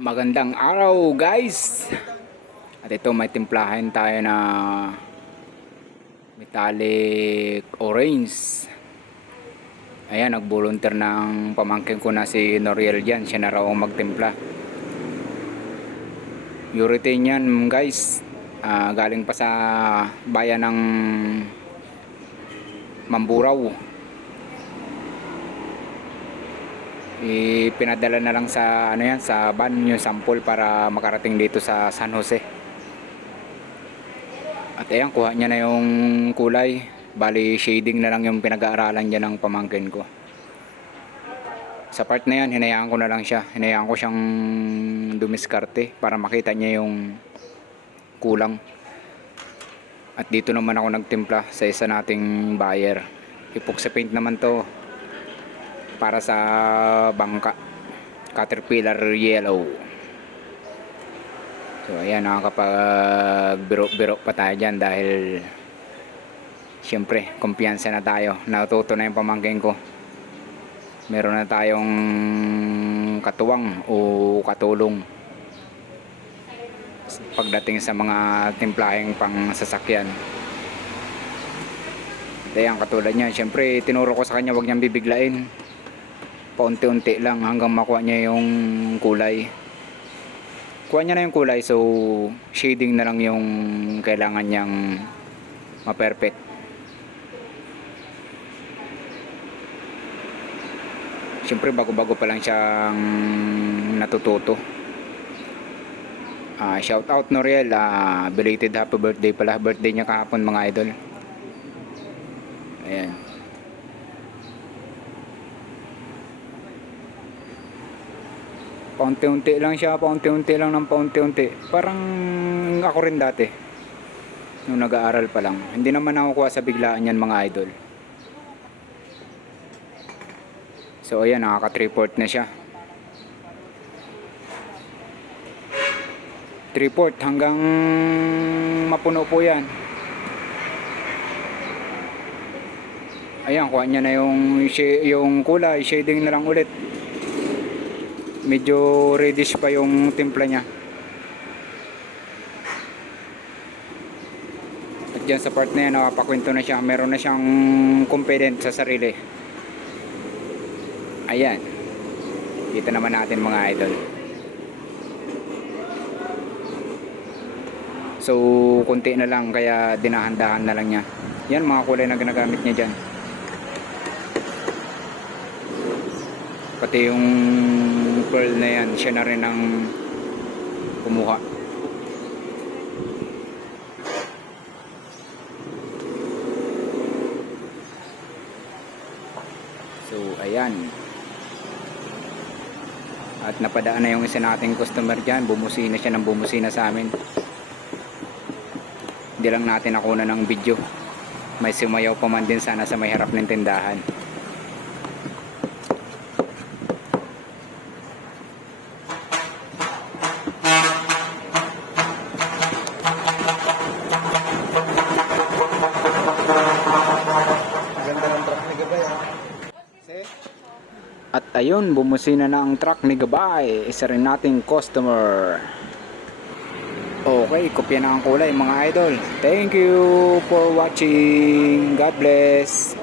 Magandang araw guys. At ito may timplahan tayo na metallic orange. Ayan, nag-volunteer ng pamangkin ko na si Noriel dyan. Siya na raw ang magtimpla. Urethane yan guys. Galing pa sa bayan ng Mamburao. Pinadala na lang sa sa van yung sample para makarating dito sa San Jose. At ayan, kuha niya na yung kulay. Bali shading na lang yung pinag-aaralan niya ng pamangkin ko. Sa part na yan, hinayaan ko na lang siya. Hinayaan ko siyang dumiskarte para makita niya yung kulang. At dito naman ako nagtimpla sa isa nating buyer. Epoxy paint naman to para sa bangka, Caterpillar yellow. So ayan, nakakapag-biro pa tayo dyan dahil syempre kumpiyansa na tayo. Natuto na yung pamangkin ko. Meron na tayong katuwang o katulong pagdating sa mga timplaheng pang sasakyan. Ayan, katulad niya, syempre tinuro ko sa kanya wag niyang bibiglain. Paunti-unti lang hanggang makuha niya yung kulay. Kuha niya na yung kulay, so shading na lang yung kailangan niyang ma-perfect. Siyempre bago-bago pa lang siyang natututo. Shout out Noriel, belated happy birthday pala. Birthday niya kahapon mga idol. Ayan. Paunti-unti lang siya, paunti-unti lang ng paunti-unti. Parang ako rin dati nung nag-aaral pa lang. Hindi naman ako kuha sa biglaan yan mga idol. So ayan, nakaka 3/4 na siya. 3/4 hanggang mapuno po yan. Ayan, kuha niya na yung kulay, shading na lang ulit. Medyo reddish pa yung timpla niya. At dyan sa part na yan, nakapakwento na siya. Meron na siyang confident sa sarili. Ayan, kita naman natin mga idol. So kunti na lang, kaya dinahandahan na lang niya. Yan mga kulay na ginagamit niya dyan. Pati yung pearl na yan, siya na rin ang kumuha. So ayan. At napadaan na yung isa nating customer dyan. Bumusina siya ng bumusina sa amin. Hindi lang natin nakuha ng video. May sumayaw pa man din sana sa may harap ng tindahan. At ayun, bumusina na ang truck ni Gabay. Isa rin nating customer. Okay, kopya na ang kulay mga idol. Thank you for watching. God bless.